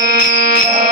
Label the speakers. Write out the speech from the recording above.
Speaker 1: Música